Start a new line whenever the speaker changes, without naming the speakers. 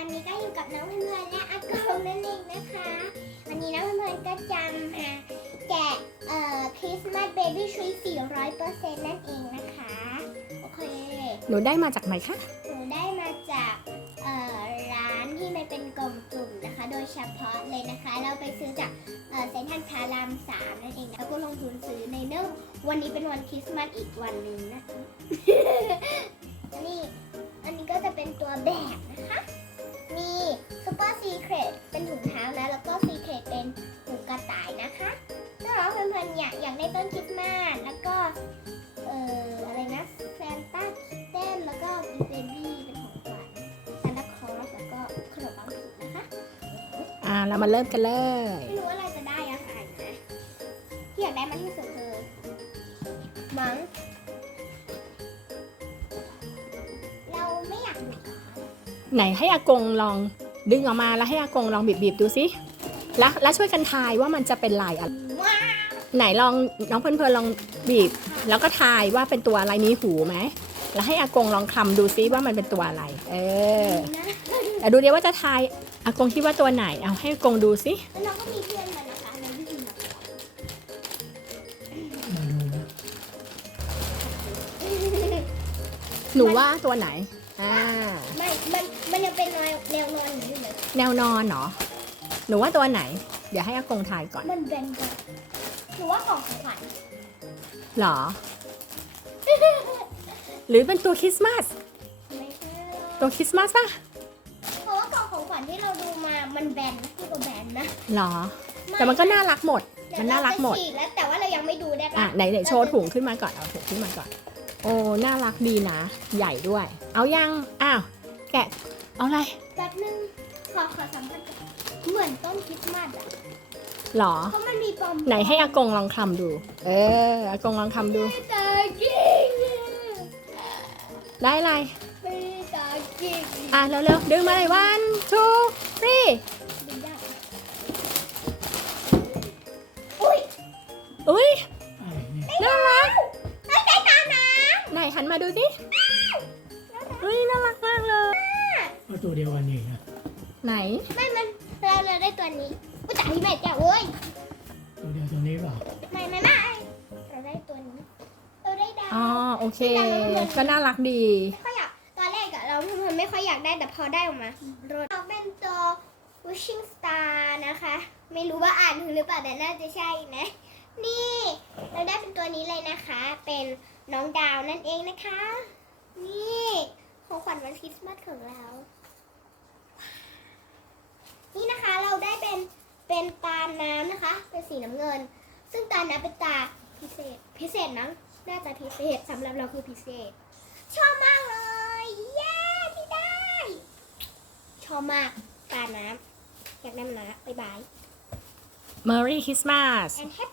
วันนี้ก็อยู่กับน้องเพื่อนๆและอากงนั่นเองนะคะวันนี้น้องเพื่อนๆก็จะมาแกะคริสต์มาสเบบี้ทรี400%นั่นเองนะคะโอเค
หนูได้มาจากไหนคะ
หนูได้มาจากร้านที่มันเป็นกล่องจุ่มนะคะ โดยเฉพาะเลยนะคะ เราไปซื้อจากเซ็นทรัลพาราม3นั่นเองแล้วก็ลงทุนซื้อในเนื่องวันนี้เป็นวันคริสต์มาสอีกวันหนึ่งนะคะ อันนี้ก็จะเป็นตัวแบบนะคะมีซูเปอร์ซีเครตเป็นถุงเท้านะแล้วก็ซีเครตเป็นหูกระต่ายนะคะถ้าเราเพื่อนๆอยากได้ต้นคริสต์มาสแล้วก็อะไรนะแซนต้าคิตเต้นแล้วก็บีเบบี้เป็นของขวัญซานตาคลอสแล้วก็ขนมปังผีนะคะ
เรามาเริ่มกันเลย
ไม่รู้อะไรจะได้อะไรนะที่อยากได้มากที่สุดคือมั้งเราไม่อยากดู
ไหนให้อากงลองดึงออกมาแล้วให้อากงลองบีบดูสิแล้วช่วยกันทายว่ามันจะเป็นลายอะไร
ว้าว
ไหนลองน้องเพื่อนๆลองบีบแล้วก็ทายว่าเป็นตัวอะไรมีหูไหมแล้วให้อากงลองคลำดูซิว่ามันเป็นตัวอะไรแต่ดูเดี๋ยวว่าจะทายอากงคิดว่าตัวไหนเอาให้อากงดูสิ
แล้วเราก็มีเพื่อนมานะคะในวิธีนับ
หนูว่าตัวไหน
ไม่มันยังเป็นแนวนอนอยู่เลย
แนวนอนเหรอหนูว่าตัวไหนเดี๋ยวให้อากงทายก่อน
มันแบนกันหรือว่ากล่องของขวัญ
หรอ หรือเป็นตัวคริสต์มาส
ไม่ใช่
ตัวคริสต์มาสป่ะ
เพราะว่ากล่องของขวัญที่เราดูมามันแบนนะที่ตัวแบนนะ
หรอ แต่มันก็น่ารักหมดมันน่ารักหมด
เยวเาจะฉีแล้วแต่ว่าเรายังไม่ดูได้ปะ
ไหนโชว์ถุงขึ้นมาก่อนเอาถุงขึ้นมาก่อนโอ้น่ารักดีนะ ใหญ่ด้วย เอายังอ้าวแกะเอาอะไร
แป๊บนึงขอสัมผัสก่อนเหมือนต้นคริสต์มาสอะ
หรอ
เพราะมันมีปอม
ไหนให้อากงลองคลำดู อากงลองคลำดู
ตากิ้ง
ได้อะไร
ไม่ตากิ้ง
เร็วๆดึงมาเลย one two three
ดึงได้อุ้ย
อุ้ยน่ารัก
ได้ตาน้
ไหนหันมาดูสิอุ้ยน่ารักมากเลย
ก็ตัวเดียวกันเองนะ
ไหน
ำไม่มันเราได้ตัวนี้อุ้ยแต่พี่แม่จะโอ้ย
ตัวเดียวตัวนี้เปล่า
ไม่เราได้ตัวนี้เราได้ดาว
อ๋อโอเค ก็น่ารักดี
ไม่ค่อยอยากตอนแรกอะเราไม่ค่อยอยากได้แต่พอได้ออกมาเราเป็นตัว wishing star นะคะ ไม่รู้ว่าอ่านถูกหรือเปล่าแต่น่าจะใช่นะ นี่เราได้เป็นตัวนี้เลยนะคะ เป็นน้องดาวนั่นเองนะคะ นี่ของขวัญวันคริสต์มาสของเรา นี่นะคะเราได้เป็นตาน้ำนะคะ เป็นสีน้ำเงิน ซึ่งตาน้ำเป็นตาพิเศษนะน่าจะพิเศษสำหรับเราคือพิเศษ ชอบมากเลยเย้ที่ได้ ชอบมากตาน้ำอยากได้มันนะบ๊ายบาย
Merry Christmas
and happy